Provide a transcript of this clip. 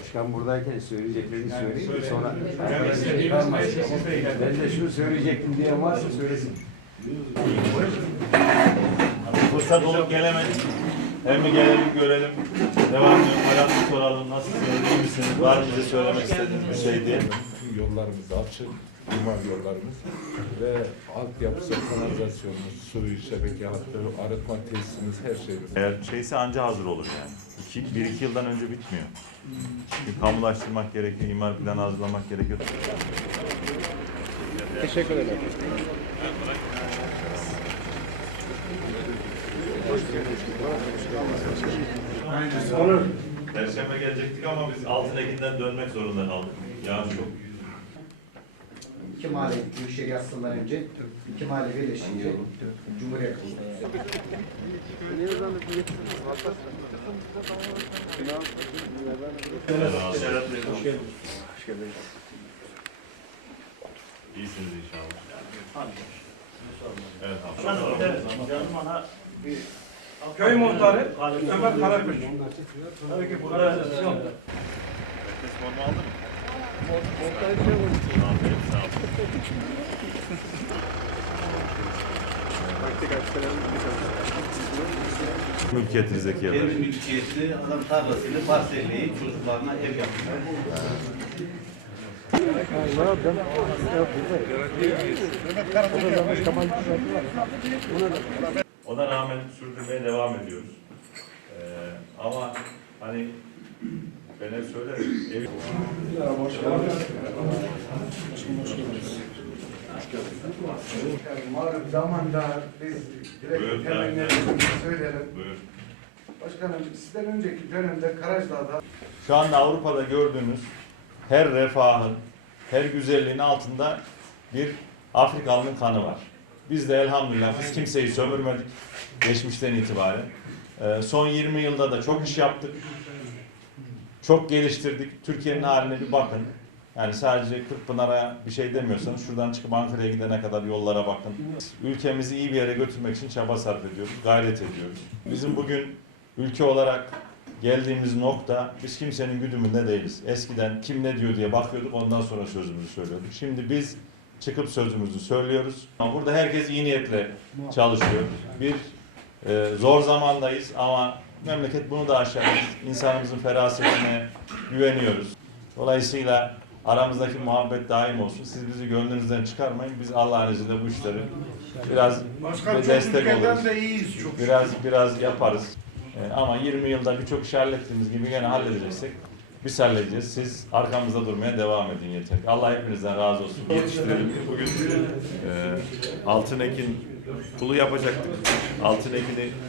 Başkan buradayken söyleyeceklerini söyleyeyim de sonra. Ben de şunu söyleyecektim diye varsa söylesin. Fırsat olup gelemedik. Hem bir gelelim görelim. Devam edelim. Hayatını soralım. Nasılsınız? iyi misiniz? Var mı bize söylemek istediğiniz bir şey diye. Yollarımız açık, imar yollarımız ve altyapısı, kanalizasyonumuz, suyu, şebeke hattı, arıtma tesisimiz, her şeyimiz. Eğer şeyse anca hazır olur yani. İki, bir iki yıldan önce bitmiyor. Çünkü kamulaştırmak gerekiyor, imar planı hazırlamak gerekiyor. Olur. Perşembe gelecektik ama biz altın ekinden dönmek zorunda kaldık. Yağış çok. İki mahalle Büyükşehir yatsından önce iki mahalle birleşince Cumhuriyet oldu. İyisiniz inşallah. Evet abi. Köy muhtarı Ömer Karakuş. Tabii ki burada Herkes forma aldı mı? Aferin, sağ olun. Mülkiyetli zekiyeler. Evin mülkiyeti, adam tarlasıyla parselleyi çocuklarına ev yapıyor. Ona rağmen sürdürmeye devam ediyoruz. Ee, ama hani ben hep söylerim. Ev... Malum zamanda biz Buyur, direkt temennilerimizi söyleyelim. Buyur. Başkanım sizden önceki dönemde Karaçdağ'da Şu anda Avrupa'da gördüğünüz her refahın, her güzelliğin altında bir Afrikalının kanı var. Biz de elhamdülillah biz kimseyi sömürmedik geçmişten itibaren. Ee, son 20 yılda da çok iş yaptık. Çok geliştirdik. Türkiye'nin haline bir bakın. Yani sadece Kırkpınar'a bir şey demiyorsanız şuradan çıkıp Ankara'ya gidene kadar yollara bakın. Ülkemizi iyi bir yere götürmek için çaba sarf ediyoruz, gayret ediyoruz. Bizim bugün ülke olarak geldiğimiz nokta biz kimsenin güdümünde değiliz. Eskiden kim ne diyor diye bakıyorduk ondan sonra sözümüzü söylüyorduk. Şimdi biz çıkıp sözümüzü söylüyoruz. Burada herkes iyi niyetle çalışıyor. Bir e, zor zamandayız ama memleket bunu da aşar. İnsanımızın ferasetine güveniyoruz. Dolayısıyla aramızdaki muhabbet daim olsun. Siz bizi gönlünüzden çıkarmayın. Biz Allah'ın izniyle bu işleri biraz Başkan destek oluruz. de iyiyiz çok. Biraz biraz yaparız. Ee, ama 20 yılda birçok iş hallettiğimiz gibi gene halledeceksek biz halledeceğiz. Siz arkamızda durmaya devam edin yeter. Allah hepinizden razı olsun. Yetiştirelim. Bugün e, Altın Ekin kulu yapacaktık. Altın Ekin'i